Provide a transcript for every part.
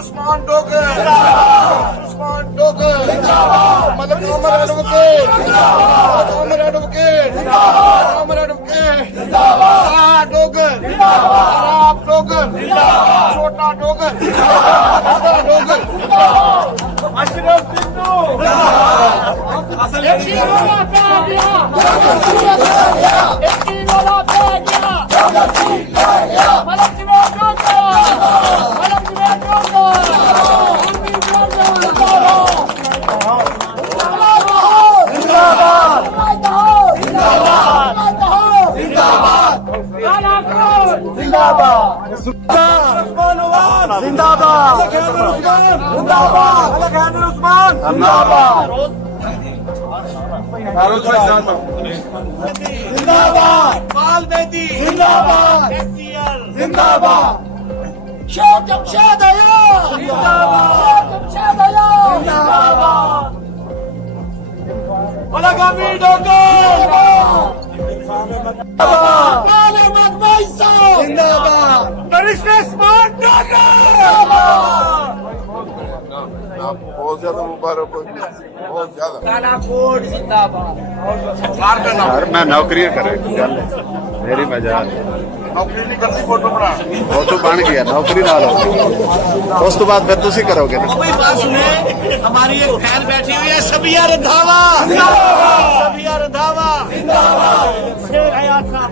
عثمان ڈوگر عثمان ڈوگر ملک عمر advocate عمر advocate عمر advocate Dogar آپ ڈوگر چھوٹا ڈوگر ڈوگر اشرف سندھو بہت زیادہ مبارک ہو بہت زیادہ میں نوکری کرے میری مجال نوکری نہیں کرتی فوٹو بنا وہ تو بن گیا نوکری نہ لو اس تو بعد پھر تسی کرو گے نا کوئی بات سنیں ہماری ایک بہن بیٹھی ہوئی ہے سبیہ رندھاوا سبیہ رندھاوا شیر حیات صاحب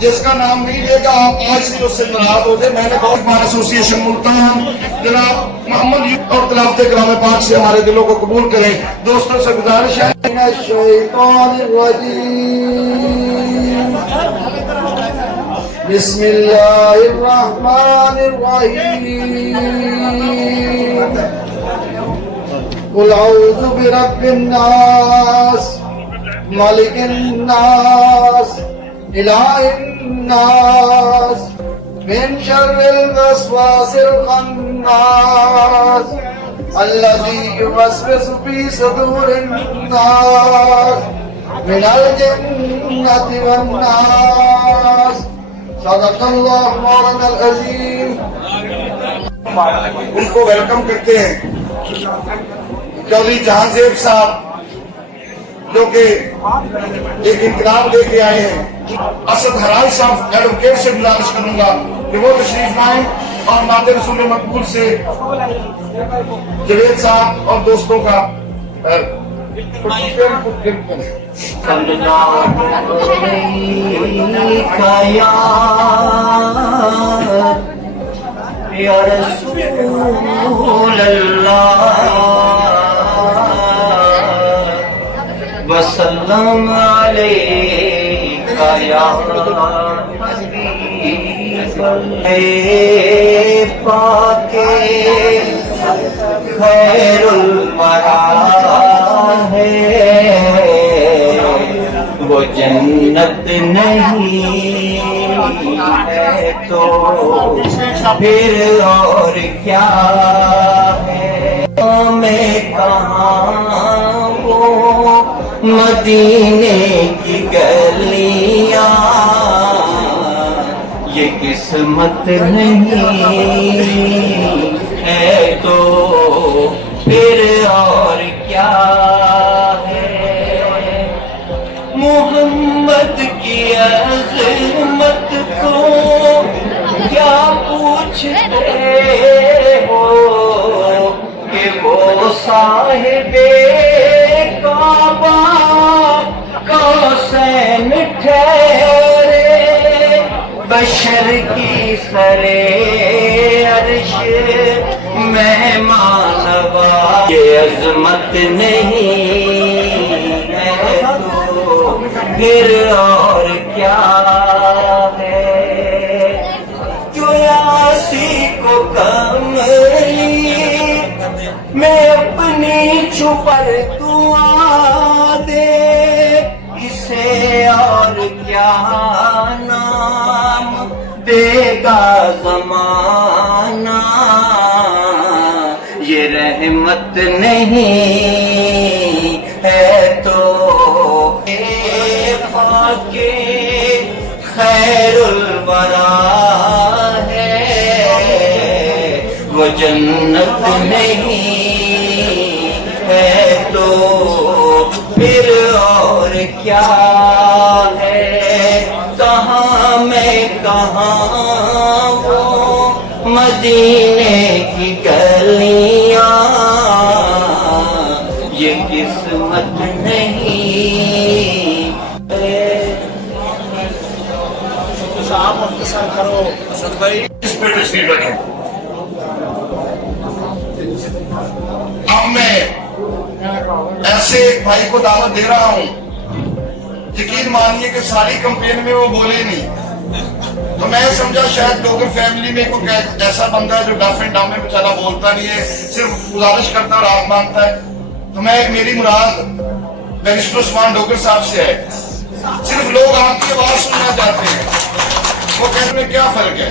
جس کا نام نہیں لے گا آپ آج سے اس سے ناراض ہو جائے میں نے بہت بار ایسوسی ایشن ملتان جناب محمد اور تلاوت کلام پاک سے ہمارے دلوں کو قبول کریں دوستوں سے گزارش ہے الشیطان الرجیم بسم اللہ الرحمن الرحیم قل اعوذ برب الناس ملک الناس الہ الناس من شر الوسواس الخناس الذي يوسوس في صدور الناس من الجنة والناس صدق اللہ مولانا العظیم ان کو ویلکم کرتے ہیں چودھری جہاں زیب صاحب جو کہ ایک انقلاب لے کے آئے ہیں اسد ہرائی صاحب ایڈوکیٹ سے گزارش کروں گا کہ وہ تشریف لائیں اور مادر رسول مقبول سے جوید صاحب اور دوستوں کا یا رسول اللہ وسلم علیکہ یا حبیب اللہ پاک خیر الورا ہے وہ جنت نہیں ہے تو پھر اور کیا ہے میں کہاں وہ مدینے کی گلیاں یہ قسمت نہیں ہے تو پھر اور کیا ہے محمد کی عظمت کو کیا پوچھتے ہو کہ وہ صاحب کعبہ قوسین ٹھہرے بشر کی سرے عرش مہمان عظمت نہیں ہے تو پھر اور کیا ہے؟ جو یاسی کو کملی میں اپنی چھپر دعا دے، اسے اور کیا نام دے گا زمانہ؟ یہ رحمت نہیں ہے تو اے پاک خیر الورا ہے، وہ جنت نہیں ہے تو پھر اور کیا ہے؟ کہاں میں کہاں وہ مدینے کی گلیاں، یہ قسمت نہیں ہے۔ صاحب مختصر کرو اسد بھائی، اس پہ تشریف رکھیں۔ اب میں ایسے ایک بھائی کو دعوت دے رہا ہوں، یقین مانیے کہ ساری کمپین میں وہ بولے نہیں، تو میں سمجھا شاید ڈوگر فیملی میں کوئی ایسا بندہ ہے جو ڈف اینڈ ڈاؤن میں بیچارہ بولتا نہیں ہے، صرف گزارش کرتا اور آپ مانگتا ہے، تو میں میری مراد بیرسٹر عثمان ڈوگر صاحب سے ہے۔ صرف لوگ آپ کی آواز سننا چاہتے ہیں، وہ کہنے میں کیا فرق ہے؟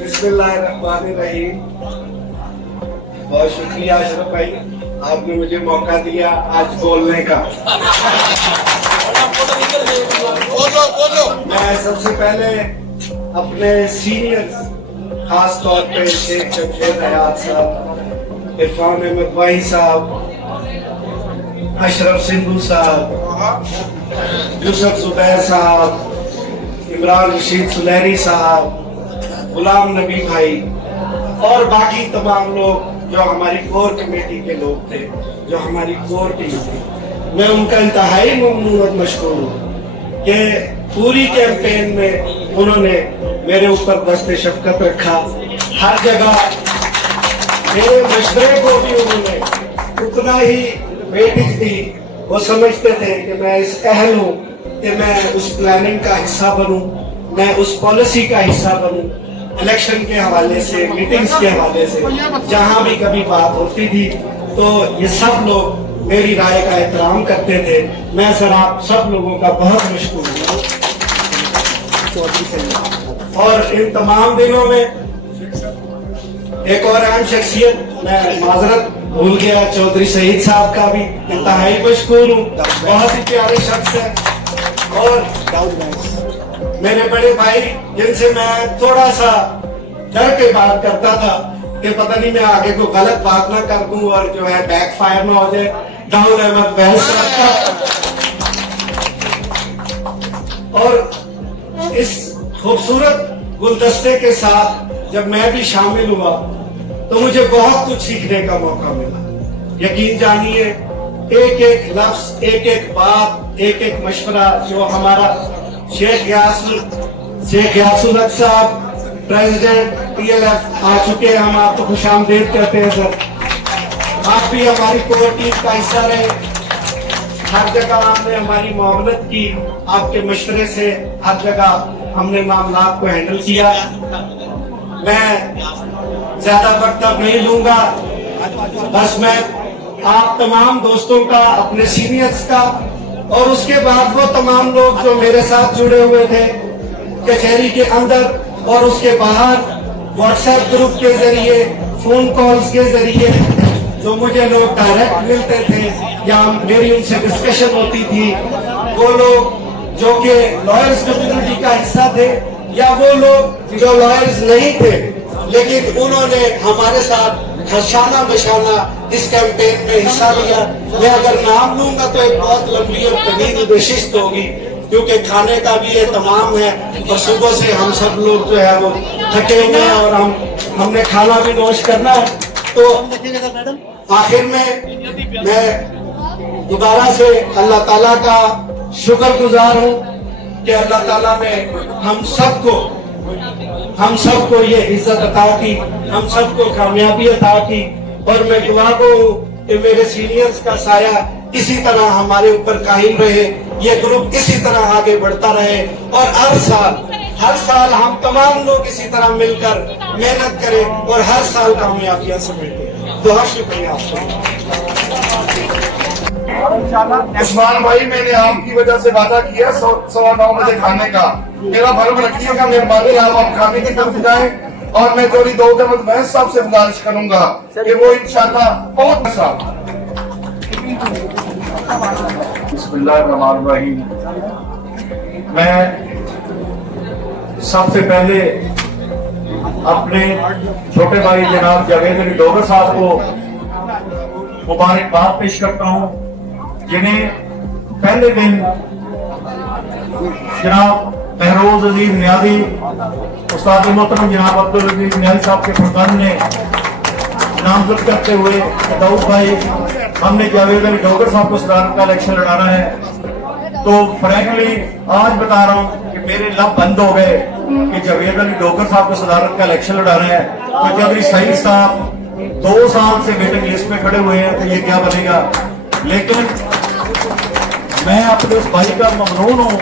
بسم اللہ الرحمن الرحیم۔ بہت شکریہ اشرف بھائی، آپ نے مجھے موقع دیا آج بولنے کا۔ میں سب سے پہلے اپنے سینئر خاص طور پہ شیخ جمشید حیات صاحب، عرفان احمد وائی صاحب، اشرف سندھو صاحب، یوسف زبیر صاحب، عمران رشید سلیری صاحب، غلام نبی بھائی اور باقی تمام لوگ جو ہماری کور کمیٹی کے لوگ تھے، جو ہماری کور ٹیم تھی، میں ان کا انتہائی ممنون اور مشکور ہوں کہ پوری کیمپین میں انہوں نے میرے اوپر دست شفقت رکھا۔ ہر جگہ میرے مشورے کو بھی انہوں نے اتنا ہی ویٹیج دی۔ وہ سمجھتے تھے کہ میں اس اہل ہوں کہ میں اس پلاننگ کا حصہ بنوں، میں اس پالیسی کا حصہ بنوں، الیکشن کے حوالے سے، میٹنگز کے حوالے سے جہاں بھی کبھی بات ہوتی تھی تو یہ سب لوگ میری رائے کا احترام کرتے تھے۔ میں سر آپ سب لوگوں کا بہت مشکور ہوں۔ اور ان تمام دنوں میں ایک اور اہم شخصیت، میں معذرت بھول گیا، چودھری سعید صاحب کا بھی انتہائی مشکور ہوں، بہت ہی پیارے شخص ہیں۔ اور میرے بڑے بھائی جن سے میں تھوڑا سا ڈر کے بات کرتا تھا کہ پتہ نہیں میں آگے کو غلط بات نہ کر دوں اور جو ہے بیک فائر نہ ہو جائے، داؤد احمد بحث اور اس خوبصورت گلدستے کے ساتھ جب میں بھی شامل ہوا تو مجھے بہت کچھ سیکھنے کا موقع ملا۔ یقین جانیے ایک ایک لفظ، ایک ایک بات، ایک ایک مشورہ جو ہمارا شیخ غیاث الحق صاحب پریزیڈنٹ پی ایل ایف آ چکے ہیں، ہم آپ کو خوش آمدید کہتے ہیں سر۔ آپ بھی ہماری کور ٹیم کا حصہ رہے، ہر جگہ آپ نے ہماری معاونت کی، آپ کے مشورے سے ہر جگہ ہم نے معاملات کو ہینڈل کیا۔ میں زیادہ وقت اب نہیں لوں گا، بس میں آپ تمام دوستوں کا، اپنے سینئرز کا اور اس کے بعد وہ تمام لوگ جو میرے ساتھ جڑے ہوئے تھے کچہری کے اندر اور اس کے باہر، واٹس ایپ گروپ کے ذریعے، فون کالز کے ذریعے جو مجھے لوگ ڈائریکٹ ملتے تھے یا میری ان سے ڈسکشن ہوتی تھی، وہ لوگ جو کہ لائرز کمیونٹی کا حصہ تھے یا وہ لوگ جو لائرز نہیں تھے لیکن انہوں نے ہمارے ساتھ شانہ بشانہ اس کیمپین میں حصہ لیا۔ میں اگر نام لوں گا تو ایک بہت لمبی اور طویل نشست ہوگی کیونکہ کھانے کا بھی اہتمام ہے اور صبح سے ہم سب لوگ جو ہے وہ تھکے ہوئے ہیں اور ہم نے کھانا بھی نوش کرنا ہے۔ تو آخر میں دوبارہ سے اللہ تعالیٰ کا شکر گزار ہوں کہ اللہ تعالیٰ نے ہم سب کو हम सबको ये इज्जत अता की, हम सबको कामयाबी अता की। और मैं दुआ को कि मेरे सीनियर्स का साया इसी तरह हमारे ऊपर कायम रहे, ये ग्रुप इसी तरह आगे बढ़ता रहे और हर साल हम तमाम लोग इसी तरह मिलकर मेहनत करें और हर साल कामयाबियां समेटें। बहुत शुक्रिया आपका। उस्मान भाई, मैंने आपकी वजह से वादा किया 9:15 बजे खाने का। मेरा भरम रखिएगा, मेहरबानी आप खाने की तरफ जाएं। और मैं चोरी दो मैं साहब से गुजारिश करूंगा कि वो इंशाल्लाह बहुत अच्छा। बिस्मिल्लाहिर्रहमानिर्रहीम। मैं सबसे पहले अपने छोटे भाई जनाब जावेद अली डोगर साहब को मुबारकबाद पेश करता हूं, जिन्हें पहले दिन जनाब महरोज अजीज नियाजी, उस्ताद मोहतरम जनाब अब्दुल अजीज नियाजी साहब के फरजान ने नामजद करते हुए दाऊद भाई, हमने जावेद अली डोगर साहब को सदारत का इलेक्शन लड़ाना है। तो फ्रैंकली आज बता रहा हूं कि मेरे लब बंद हो गए कि जावेद अली डोगर साहब को सदारत का इलेक्शन लड़ाना है। तो चौधरी सईद साहब 2 साल से वेटिंग लिस्ट में खड़े हुए हैं, तो ये क्या बनेगा। लेकिन मैं अपने उस भाई का ममनून हूं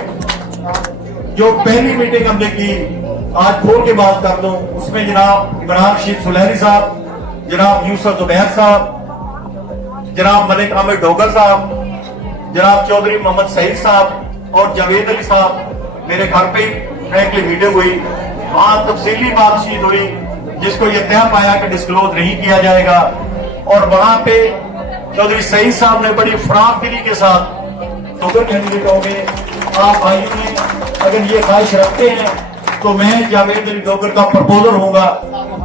जो पहली मीटिंग हमने की, आज खोल के बात कर दूं, उसमें जनाब इमरान रशीद सुलहरी साहब, जनाब यूसुफ जुबैर साहब, जनाब मलिक अहमद डोगर साहब, जनाब चौधरी मोहम्मद सईद साहब और जावेद अली साहब मेरे घर पे फ्रैंकली मीटिंग हुई। वहां तफसीली बातचीत हुई, जिसको यह तय पाया कि डिस्क्लोज नहीं किया जाएगा। और वहां पे चौधरी सईद साहब ने बड़ी फराख दिली के साथ डोगर कैंडिडेट हो गए। आप भाइयों ने अगर ये ख्वाहिश रखते हैं तो मैं जावेद अली डोगर का प्रपोजर होऊंगा।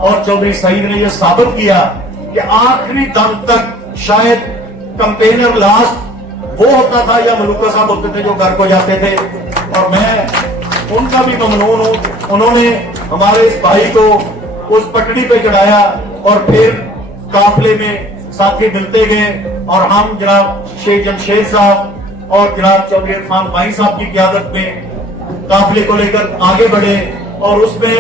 और चौधरी सईद ने यह साबित किया कि आखिरी दम तक शायद कंपेनर लास्ट वो होता था या मलूका साहब होते थे जो घर को जाते थे। और मैं उनका भी ममनून हूं, उन्होंने हमारे इस भाई को उस पटड़ी पे चढ़ाया और फिर काफले में साथी मिलते गए। और हम जनाब शेख जमशेद साहब और जनाब चौधरी इरफान भाई साहब की क़यादत में काफले को लेकर आगे बढ़े। और उसमें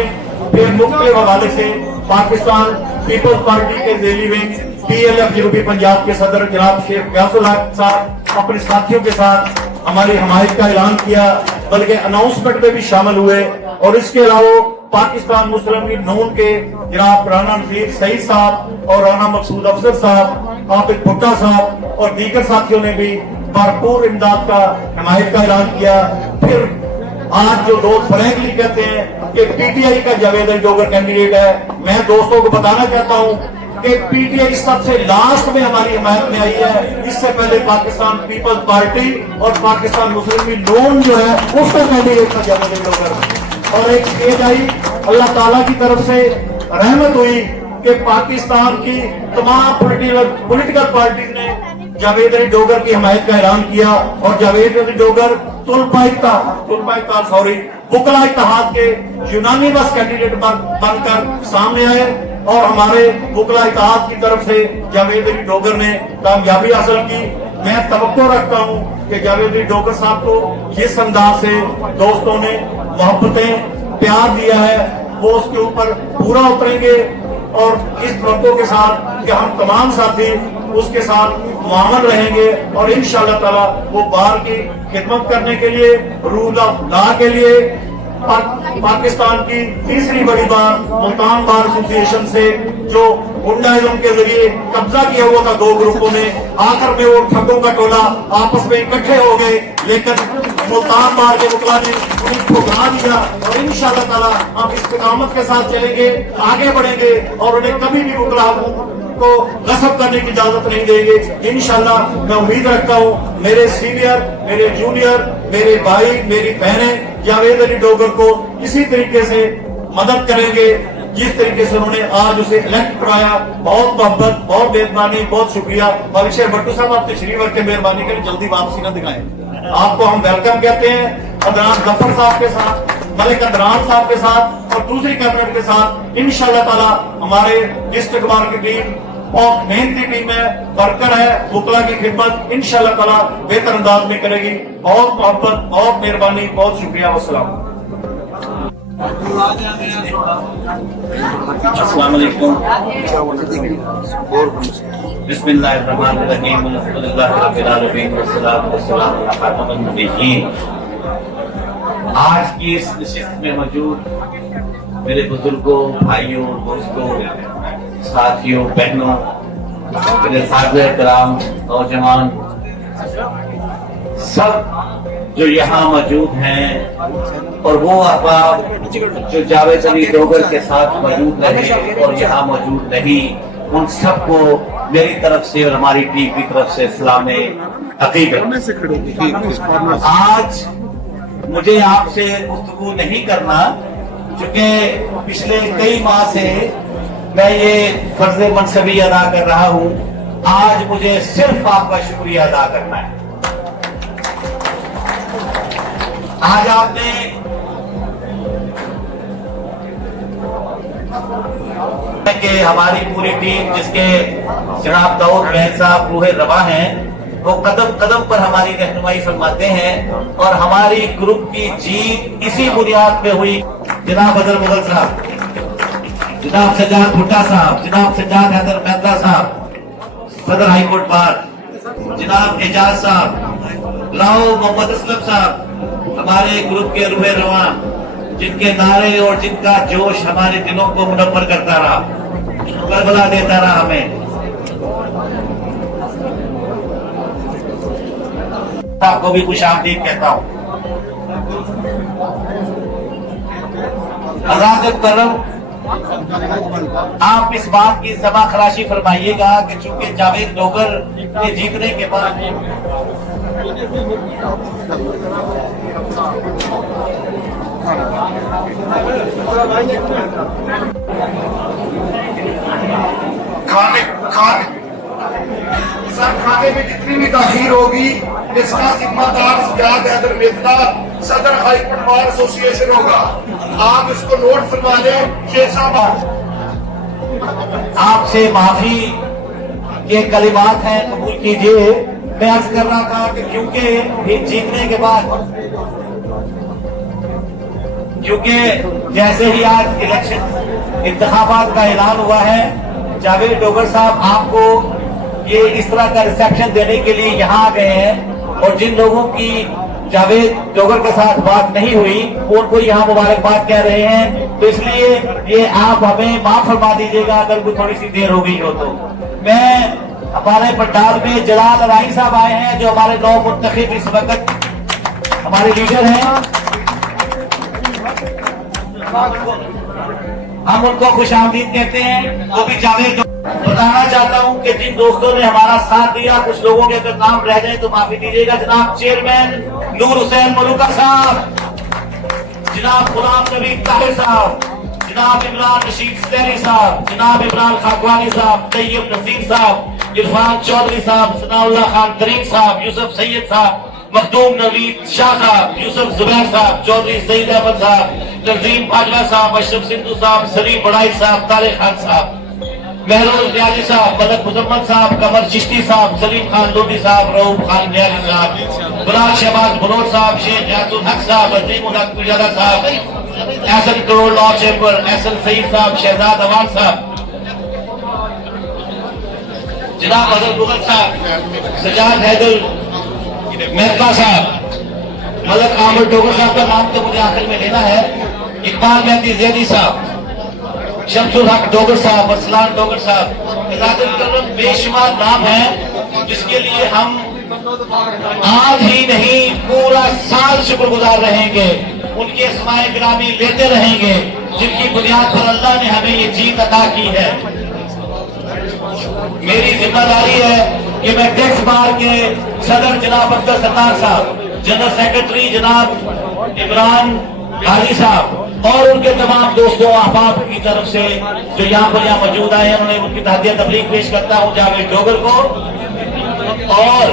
फिर मुख्तलिफ हवाले से पाकिस्तान पीपल्स पार्टी के ज़ेली विंग PLF जनूबी पंजाब के सदर जनाब शेख गयासुल हक साहब अपने साथियों के साथ हमारी हमायत का ऐलान किया, बल्कि अनाउंसमेंट में भी शामिल हुए। और इसके अलावा पाकिस्तान मुस्लिम लीग नून के जनाब राना नजीर सईद साहब और राना मकसूद अफसर साहब, आबिद भुट्टा साहब और दीगर साथियों ने भी भरपूर इमदाद का हमायत का ऐलान किया। फिर आज जो दोस्त फ्रैंकली कहते हैं कि PTI का जावेद अली डोगर कैंडिडेट है, मैं दोस्तों को बताना चाहता हूं कि PTI सबसे लास्ट में हमारी हिमायत में आई है। इससे पहले पाकिस्तान पीपल्स पार्टी और पाकिस्तान मुस्लिम लीग नून जो है उसका कैंडिडेट था जावेद अली डोगर। और एक स्टेज आई, अल्लाह ताला की तरफ से रहमत हुई कि पाकिस्तान की तमाम पॉलिटिकल पार्टीज ने जावेद अली डोगर की हिमायत का ऐलान किया। और जावेद अली डोगर बुकला इत्तेहाद के यूनानिमस कैंडिडेट बनकर सामने आए। और हमारे बुकला इत्तेहाद की तरफ से जावेद अली डोगर ने कामयाबी हासिल की। मैं तवक्को रखता हूं कि जावेद अली डोगर साहब को जिस अंदाज से दोस्तों ने मोहब्बतें प्यार दिया है वो उसके ऊपर पूरा उतरेंगे। और इस तवक्को के साथ कि हम तमाम साथी उसके साथ मुआमल रहेंगे और इंशाअल्लाह ताला वो बार की खिदमत करने के लिए, रूल ऑफ लॉ के लिए पाकिस्तान की तीसरी बड़ी बार मुल्तान बार एसोसिएशन से जो गुंडाइज्म के जरिए कब्जा किया हुआ था 2 ग्रुपों ने, आखिर में वो ठगों का टोला आपस में इकट्ठे हो गए। लेकिन मुल्तान बार के मुकला ने उन्हें ठुकरा दिया। और इंशाअल्लाह ताला हम इस्तिकामत के साथ चलेंगे, आगे बढ़ेंगे और उन्हें कभी भी मुकला को गसब करने की इजाजत नहीं देंगे इंशाअल्लाह। मैं उम्मीद रखता हूँ मेरे सीनियर, मेरे जूनियर, मेरे भाई, मेरी बहनें जावेद अली डोगर को इसी तरीके से मदद करेंगे जिस तरीके से उन्होंने आज उसे इलेक्ट कराया। बहुत मोहब्बत, बहुत मेहरबानी, बहुत शुक्रिया। मलिक शेख भट्टू साहब आप तशरीफ रख के मेहरबानी करें, जल्दी वापसी न दिखाएं। आपको हम वेलकम कहते हैं अदनान गफर साहब के साथ, मलिक अदनान साहब के साथ और दूसरी कैबिनेट के साथ। इंशाअल्लाह ताला हमारे डिस्ट्रिक्ट बार की टीम बहुत मेहनती टीम है, वर्कर है, बुकला की खिदमत इंशाअल्लाह ताला बेहतर अंदाज में करेगी। बहुत मोहब्बत, बहुत मेहरबानी, बहुत शुक्रिया। वस्सलाम। अस्सलाम वालेकुम। बिस्मिल्लाहिर्रहमानिर्रहीम। अल्हम्दुलिल्लाहि रब्बिल आलमीन वस्सलातु वस्सलामु अला खातमिन नबिय्यीन। आज की इस नशिस्त में मौजूद मेरे बुजुर्गों, भाइयों, दोस्तों, साथियों, बहनों, मेरे साथी कराम, नौजवान, सब जो यहाँ मौजूद हैं और वो अहबाब जो जावेद अली डोगर के साथ मौजूद रहे और यहाँ मौजूद नहीं, उन सबको मेरी तरफ से और हमारी टीम की तरफ से सलाम अकीदत। आज मुझे आपसे गुफ्तगू नहीं करना, क्योंकि पिछले कई माह से मैं ये फर्ज मनसबी अदा कर रहा हूँ। आज मुझे सिर्फ आपका शुक्रिया अदा करना है। आज आपने कि हमारी पूरी टीम, जिसके जनाब दाऊद महल साहब रूहे रवा हैं, वो कदम कदम पर हमारी रहनुमाई फरमाते हैं और हमारी ग्रुप की जीत इसी बुनियाद पे हुई। जनाब अजहर मुगल साहब, जनाब सज्जाद भुट्टा साहब, जनाब सज्जाद हैदर मेहता साहब, सदर हाईकोर्ट बार, जनाब एजाज साहब, राव मोहम्मद असलम साहब, हमारे ग्रुप के रूहे रवा, जिनके नारे और जिनका जोश हमारे दिलों को मुनव्वर करता रहा, करबला देता रहा हमें। आपको भी खुश आमदीद कहता हूँ। आजाद करम, आप इस बात की समा खराशी फरमाइएगा कि चूंकि जावेद डोगर के जीतने के बाद खाने में जितनी भी ताखीर होगी, इसका जिम्मेदार सज्जाद हैदर मेहता, सदर हाईकोर्ट बार एसोसिएशन होगा। आप इसको नोट फरमा लें। शेख साहब, आपसे माफी के कलिमात हैं, कबूल कीजिए। मैं अर्ज कर रहा था कि क्योंकि जीतने के बाद, क्योंकि जैसे ही आज इलेक्शन इंतखाबात का ऐलान हुआ है, जावेद डोगर साहब आपको ये इस तरह का रिसेप्शन देने के लिए यहाँ आ गए हैं, और जिन लोगों की जावेद डोगर के साथ बात नहीं हुई वो उनको यहाँ मुबारकबाद कह रहे हैं। तो इसलिए ये आप हमें माफ फरमा दीजिएगा अगर कोई थोड़ी सी देर हो गई हो तो। मैं हमारे पंडाल में जलाल राही साहब आए हैं, जो हमारे नौ मुंतखब इस वक्त हमारे लीडर हैं। हम उनको खुशामदीद कहते हैं। वो भी जावेद बताना चाहता हूं कि जिन दोस्तों ने हमारा साथ दिया, कुछ लोगों के अगर नाम रह जाए तो माफी दीजिएगा। जनाब चेयरमैन नूर हुसैन मलूका साहब, जनाब गुलाम नबी ताहिर साहब, जनाब इमरान रशीद सैनी साहब, जनाब इमरान खाकवानी साहब, तैयब नसीर साहब, इरफान चौधरी साहब, सनाउल्लाह खान तरीन साहब, यूसुफ सैयद साहब, मखदूम नवीद शाह साहब, यूसुफ जुबैर साहब, चौधरी सईद अहमद साहब, तंजीम बाजवा साहब, अशरफ सिंधु साहब, सलीम बड़ाई साहब, तारिक खान साहब, महरोज न्याजी साहब, मदद मुजम्मल साहब, कमर चिश्ती साहब, सलीम खान लोधी साहब, रऊफ खान न्याजी साहब, गुलाम शहबाज बलोच साहब, शेख यासुल हक साहब, अजीमुल हक पुजारा साहब, एहसन करोड़ लॉ चैम्बर, एहसन सईद साहब, शहजाद अवान साहब, जनाब अजहर मुगल साहब, सज्जाद हैदर मेहता साहब, मलक आमिर डोगर साहब का नाम तो मुझे आखिर में लेना है, इकबाल मेहदी जैदी साहब, शमसुल हक डोगर साहब, असलान डोगर साहब, बेशुमार नाम है जिसके लिए हम आज ही नहीं पूरा साल शुक्रगुजार रहेंगे, उनके अस्माए गिरामी लेते रहेंगे, जिनकी बुनियाद पर अल्लाह ने हमें ये जीत अता की है। मेरी जिम्मेदारी है कि मैं टेक्स बार के सदर जनाब अख्तर सत्तार साहब, जनरल सेक्रेटरी जनाब इमरान हाजी साहब और उनके तमाम दोस्तों अहबाब की तरफ से जो यहाँ पर मौजूद आए हैं, उन्हें उनकी तहदिया तबलीग पेश करता हूँ जावेद डोगर को, और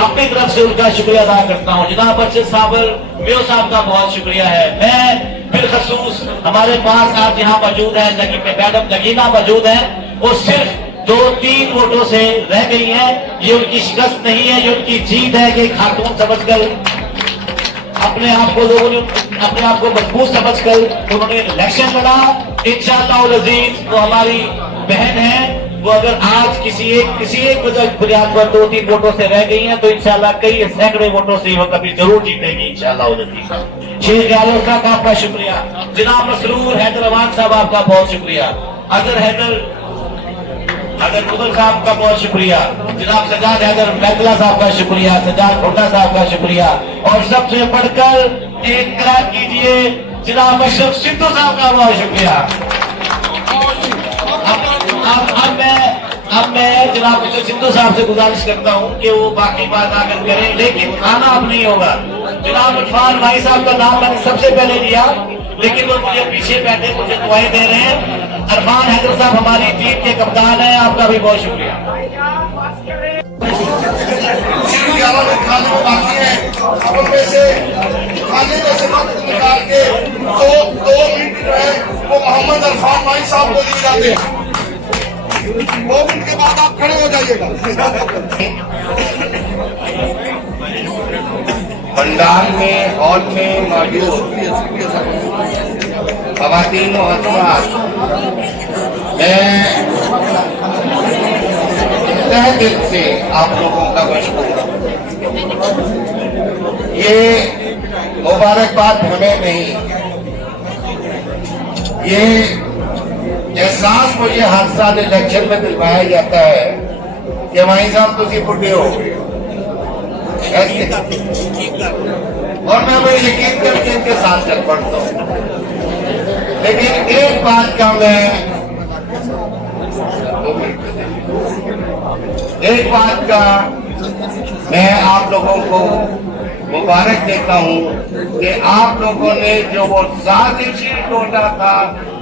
अपनी तरफ से उनका शुक्रिया अदा करता हूँ। जनाब अरशद साबर मेयो साहब का बहुत शुक्रिया है। मैं बिलखसूस हमारे पास आज यहाँ मौजूद है मैडम नगीना मौजूद है, वो सिर्फ 2-3 वोटों से रह गई हैं। ये उनकी शिकस्त नहीं है, ये उनकी जीत है कि खातून समझकर अपने आप को लोगों ने अपने आप को मजबूत समझकर उन्होंने इलेक्शन लड़ा। इंशाअल्लाह अज़ीज वो हमारी बहन है, वो अगर आज किसी एक वजह बुनियाद पर 2-3 वोटों से रह गई हैं तो इंशाअल्लाह कई सैकड़े वोटों से वो कभी जरूर जीतेगी इंशाअल्लाह अज़ीज। शेख यादव साहब आपका शुक्रिया, जनाब मसरूर हैदर अमान साहब आपका बहुत शुक्रिया, अदर मुगल साहब का बहुत शुक्रिया, जनाब सजाद हैदर बैतला साहब का शुक्रिया, सजाद भुट्टा साहब का शुक्रिया, और सबसे बढ़कर एक क्रांत कीजिए जनाब अशरफ सिद्धू साहब का बहुत शुक्रिया। अब मैं जनाब अशरफ सिद्धू साहब से गुजारिश करता हूँ कि वो बाकी बात आकर करें, लेकिन खाना अब नहीं होगा। जनाब इरफान भाई साहब का नाम मैंने सबसे पहले लिया, लेकिन वो मुझे पीछे बैठे मुझे दुआएं दे रहे हैं। इरफान हैदर साहब हमारी टीम के कप्तान हैं, आपका भी बहुत शुक्रिया। सिर्फ 11 में खाने में बाकी है, अब उनमें से खाने में से वक्त निकाल के 2 मिनट जो है वो मोहम्मद इरफान भाई साहब को दिए जाते हैं। 2 मिनट के बाद आप खड़े हो जाइएगा। पंडाल में हॉल में मौजूद ख़वातीन और हज़रात, मैं तहे दिल से आप लोगों का मशकूर। ये मुबारकबाद हमें नहीं, ये एहसास मुझे हर साल इलेक्शन में दिलवाया जाता है कि भाई साहब तुसी बुढ़े हो गए, और मैं वो यकीन करके इनके साथ चल पड़ता हूँ। लेकिन एक बात का मैं आप लोगों को मुबारक देता हूँ कि आप लोगों ने जो वो साजिशी टोटा था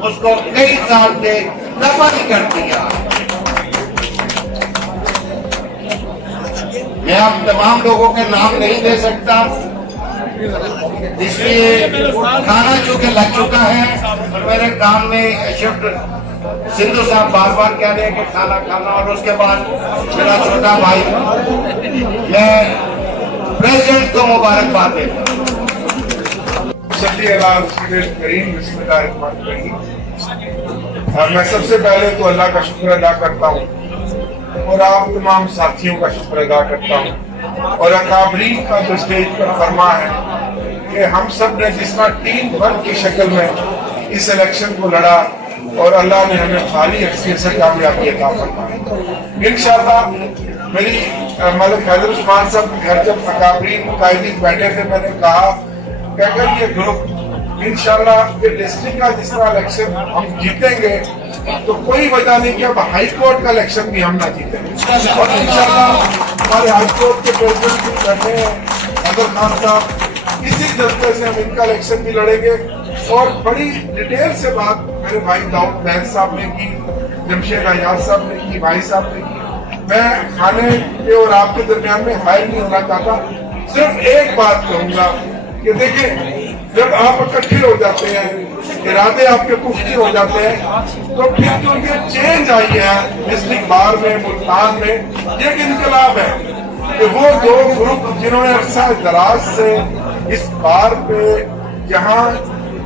उसको कई साल से दफन कर दिया। मैं अब तमाम लोगों के नाम नहीं दे सकता, इसलिए खाना चूंकि लग चुका है और मेरे काम में शिफ्ट सिंधु साहब बार बार कह रहे हैं कि खाना खाना, और उसके बाद मेरा छोटा भाई, मैं प्रेसिडेंट को मुबारकबाद देता हूँ। और मैं सबसे पहले तो अल्लाह का शुक्र अदा करता हूँ और आप तमाम साथियों का शुक्र अदा करता हूँ, और अकाबरीन का जो स्टेज पर फरमा है कि हम सब ने जिस तरह टीम वर्क की शक्ल में इस इलेक्शन को लड़ा और अल्लाह ने हमें खाली अक्सरियत से कामयाबी अता फरमाई। इंशाअल्लाह मेरी मलिक हैदर उस्मान साहब के घर जब अकाबरीन कायदीन बैठे थे, मैंने कहा कि अगर ये ग्रुप इंशाअल्लाह ये डिस्ट्रिक्ट का जिस तरह इलेक्शन हम जीतेंगे तो कोई वजह नहीं कि अब हाई कोर्ट का इलेक्शन भी हम ना जीतेंगे। और इंशाअल्लाह हमारे हाई कोर्ट के प्रेसिडेंट भी बैठे हैं अदर खान साहब, इसी जज्बे से हम इनका इलेक्शन भी लड़ेंगे। और बड़ी डिटेल से बात मेरे भाई दाऊद बैग साहब ने की, जमशेद अयाज साहब ने की, भाई साहब ने की। मैं खाने के और आपके दरमियान में हायर नहीं होना चाहता, सिर्फ एक बात कहूंगा कि देखिए जब आप इकट्ठे हो जाते हैं, इरादे आपके पुख्ती हो जाते हैं, तो फिर जो ये चेंज आई है डिस्ट्रिक्ट बार में, मुल्तान में, ये एक इनकलाब है कि वो 2 ग्रुप जिन्होंने अरसा दराज से इस बार पे यहाँ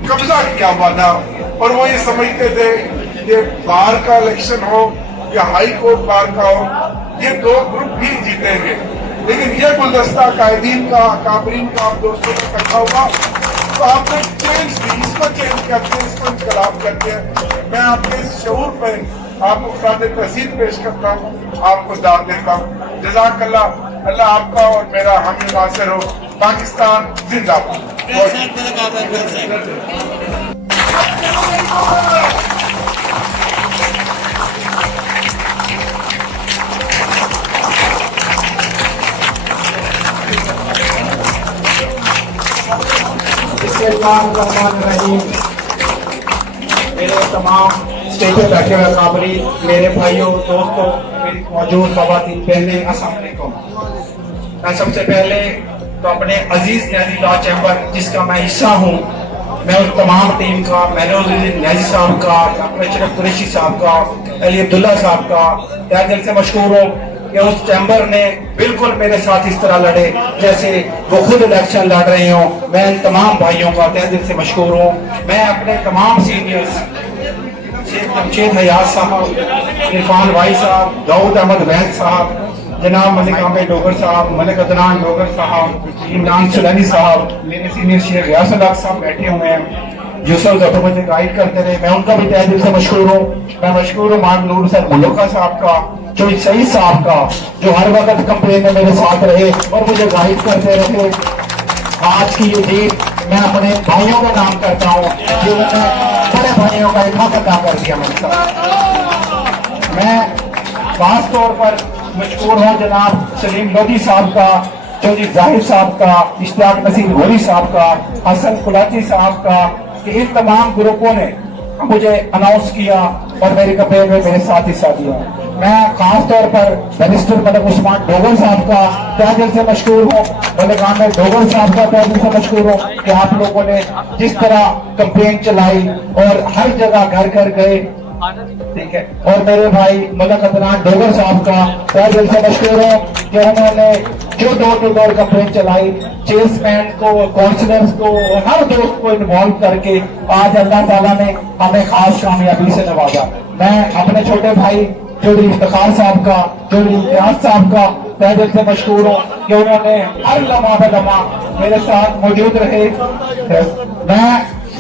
कब्जा किया हुआ था और वो ये समझते थे कि बार का इलेक्शन हो या हाई कोर्ट बार का हो, ये 2 ग्रुप भी जीतेंगे। लेकिन ये गुलदस्ता कायदीन का, काबरीन का आप दोस्तों का इकट्ठा हुआ तो आपने चेंज भी, इसको चेंज करते हैं, इसको इनकलाब करते हैं। मैं आपके इस शऊर पर आपको खिलाफ तहसील पेश करता हूँ, आपको दाद देता हूँ। जज़ाकल्लाह, अल्लाह आपका और मेरा हम नासिर हो। पाकिस्तान जिंदाबाद। मेरे तमाम स्टेज पे बैठे हुए काबरी, मेरे भाइयों, दोस्तों, मेरी मौजूद खवातीन बहनें, अस्सलाम वालेकुम। मैं सबसे पहले तो अपने अजीज न्याजी लॉ चैम्बर जिसका मैं हिस्सा हूँ, मैं उस तमाम टीम का, मैनुद्दीन न्याजी साहब का, डॉक्टर अशरफ कुरैशी साहब का, अली अब्दुल्ला साहब का तहे दिल से मशकूर हूँ। कि उस चैम्बर ने बिल्कुल मेरे साथ इस तरह लड़े जैसे वो खुद इलेक्शन लड़ रहे हो। मैं इन तमाम भाइयों का तहे दिल से मशकूर हूँ। मैं अपने तमाम सीनियर्स शेख हयात साहब, इरफान भाई साहब, दाऊद अहमद वैद साहब, जनाब मलिक अहमद डोगर साहब, मलिक अदनान डोगर साहब, इमरान सुलैनी साहब, मेरे सीनियर शेख रियासत साहब बैठे हुए हैं जो सब जब मुझे गाइड करते रहे, मैं उनका भी तहे दिल से मशकूर हूँ। मैं मशकूर हूँ मान नूर साहब मुल्का साहब का, जो सईद साहब का, जो हर वक्त कंपेन में मेरे साथ रहे और मुझे गाइड करते रहे। आज की ये जीत मैं अपने भाइयों का नाम करता हूँ जिन्होंने बड़े भाइयों का एक हक अदा कर दिया मेरे साथ। मैं खास तौर पर मशकूर हूँ जनाब सलीम लोधी साहब का, चौधरी जाहिर साहब का, इश्तियाक नसीर गोरी साहब का, हसन कुलाची साहब का, कि इन तमाम ग्रुपों ने मुझे अनाउंस किया और मेरी कंपेन में मेरे साथ हिस्सा दिया। मैं खास तौर पर बैरिस्टर मलिक उस्मान डोगर साहब का तहे दिल से मशकूर हूँ, मलिक अहमद डोगर साहब का तहे दिल से मशकूर हूँ कि आप लोगों ने जिस तरह कंपेन चलाई और हर जगह घर घर गए, ठीक है। और मेरे भाई मलिक अदनान डोगर साहब का तहे दिल से मशकूर हूँ कि उन्होंने जो डोर टू डोर कंपेन चलाई, चेयरमैन को, काउंसलर्स को, हर दोस्त को इन्वॉल्व करके आज अल्लाह ताला ने हमें खास कामयाबी से नवाजा। मैं अपने छोटे भाई चौधरी इफ्तिखार साहब का, चौधरी इम्तियाज साहब का तहे दिल से मशकूर हूँ कि उन्होंने हर लम्हा पे लम्हा मेरे साथ मौजूद रहे। मैं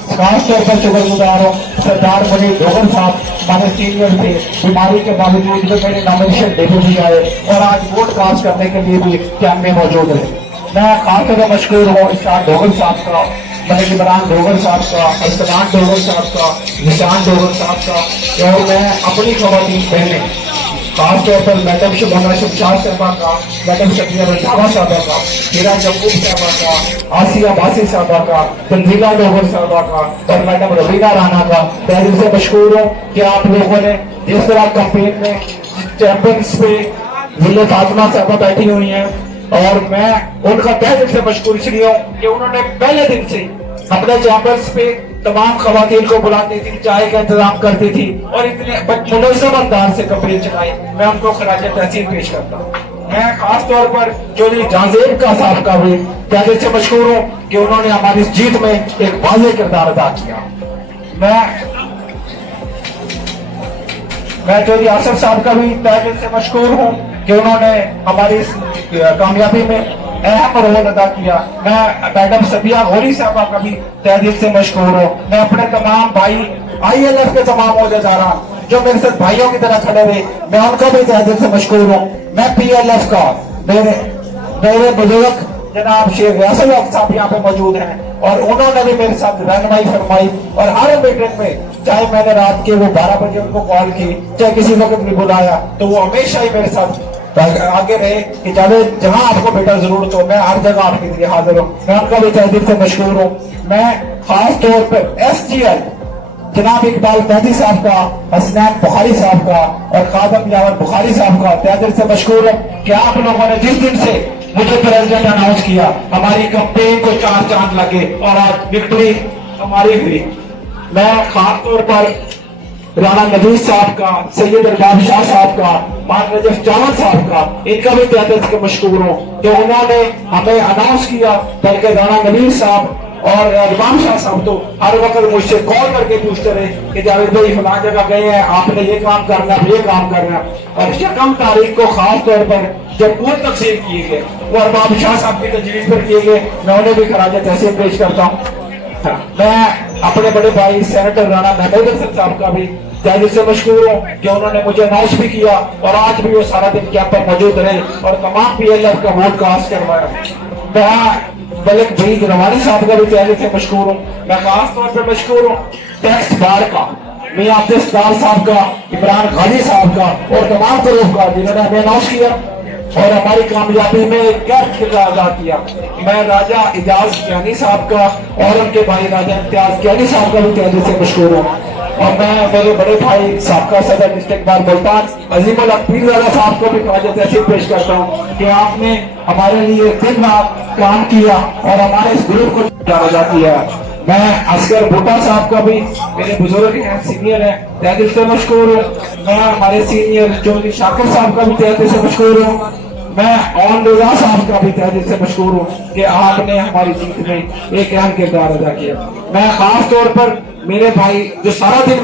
खास तौर पर शुक्रगुजार हूँ सरदार मुनीर डोगर साहब, हमारे सीनियर थे, बीमारी के बावजूद भी मेरे नॉमिनेशन देने भी आए और आज वोट कास्ट करने के लिए भी कैंप में मौजूद रहे। मैं खास तौर पर मशकूर हूँ इशान डोगर साहब का, मलिक इमरान डोगर साहब का, अरसलान डोगर साहब का, निशान डोगर साहब का, और मैं अपनी खवातीन बहने खास तौर पर मैडम शुभाना शमशाद साहबा का, मैडम शकिया रंधावा साहबा का, मीरा जम्मू साहबा का, आसिया बासी साहबा का, तंजीला डोगर साहबा का और मैडम रवीना राना का तहे दिल से मशकूर हूँ कि आप लोगों ने जिस तरह कंपेन में चैंपियंस पे जिले फातिमा साहबा बैठी हुई हैं और मैं उनका तहे दिल से मशकूर इसलिए हूँ कि उन्होंने पहले दिन से अपने चैंबर्स पे तमाम खवातीन को बुलाती थी, चाय का इंतजाम करती थी और इतने मुनज़्ज़म अंदाज से कंपेन चलाई। मैं उनको खराज तहसीन पेश करता हूँ। मैं खास तौर पर चौधरी जाजेब का साहब का भी तहे दिल से मशकूर हूँ कि उन्होंने हमारी इस जीत में एक वाज़ेह किरदार अदा किया। मैं चौधरी आसिफ साहब का भी तहे दिल से मशकूर हूँ कि उन्होंने हमारी इस कामयाबी में अहम रोल अदा किया। मैं मैडम सबिया गोरी साहबा का भी तहे दिल से मशकूर हूँ। मैं अपने तमाम भाई ILF के तमाम ओहदेदारा जो मेरे साथ भाइयों की तरह खड़े हुए, मैं उनका भी तहे दिल से मशकूर हूँ। मैं PLF का मेरे बुजुर्ग जनाब शेख रियासत साहब यहाँ पे मौजूद हैं और उन्होंने भी मेरे साथ रहनुमाई फरमाई और हर मीटिंग में चाहे मैंने रात के वो 12 बजे उनको कॉल की, चाहे किसी वक्त भी बुलाया, तो वो हमेशा ही मेरे साथ आगे रहे कि चाहे जहां आपको बेटा जरूरत हो मैं हर जगह आपके लिए हाजिर हूँ। मैं उनका भी तहे दिल से मशकूर हूँ। मैं खास तौर पर SGL जनाब इकबाल मेहदी साहब का, हसनैन बुखारी साहब का और खादम यावर बुखारी साहब का तहे दिल से मशकूर हूँ कि आप लोगों ने जिस दिन से मुझे प्रेसिडेंट अनाउंस किया हमारी कंपेन को 4 चांद लगे और आज विक्ट्री हमारी हुई। मैं खास तौर पर राणा नजीर साहब का, सैयद अरबाब शाह साहब का, मान नजफ जावद साहब का, इनका भी तहे दिल से मशकूर हूँ कि उन्होंने हमें अनाउंस किया। बल्कि राणा नजीर साहब और अरबाब शाह साहब तो हर वक्त मुझसे कॉल करके पूछते रहे कि जावेद भाई फलां जगह गए हैं, आपने ये काम करना, ये काम करना। और 1 तारीख को खास तौर पर जब वोट तकसीम किए गए वो अरबाब शाह साहब की तजवीज़ पर किए गए, मैं उन्हें भी खराज तहसीन पेश करता हूँ। मैं अपने बड़े भाई सेनेटर राणा महमूद हसन साहब का भी तहे दिल से मशकूर हूँ कि उन्होंने मुझे अनाउंस भी किया और आज भी वो सारा दिन कैंप पर मौजूद रहे और तमाम PLF का वोट कास्ट करवाया। मैं मलिक भाई रवानी साहब का भी तहे दिल से मशकूर हूँ। मैं खास तौर पर मशकूर हूँ टैक्स बार का, मियां अब्दुल साहब का, इमरान गाजी साहब का और तमाम ग्रुप का जिन्होंने हमें अनाउंस किया और हमारी कामयाबी में एक किरदार अदा किया। मैं राजा इजाज ज्ञानी साहब का और उनके भाई राजा इम्तियाज ज्ञानी साहब का भी तहे दिल से मशकूर हूँ। और मैं मेरे बड़े भाई साबका सदर डिस्ट्रिक्ट बार मुल्तान अजीमुल हक पीरज़ादा साहब को भी खराज तहसीन पेश करता हूँ कि आपने हमारे लिए दिन रात काम किया और हमारे इस ग्रुप को अदा किया। मैं असगर भुट्टा साहब का भी, मेरे बुजुर्ग हैं, सीनियर हैं, तहे दिल से मशकूर हूँ। मैं हमारे सीनियर चौधरी शाकिर साहब का भी तहे दिल से मशहूर हूँ। मैं ऑन रजा साहब का भी तहे दिल से मशहूर हूँ कि आपने हमारी जीत में एक अहम किरदार अदा किया। मैं खास तौर पर मेरे भाई जो सारा दिन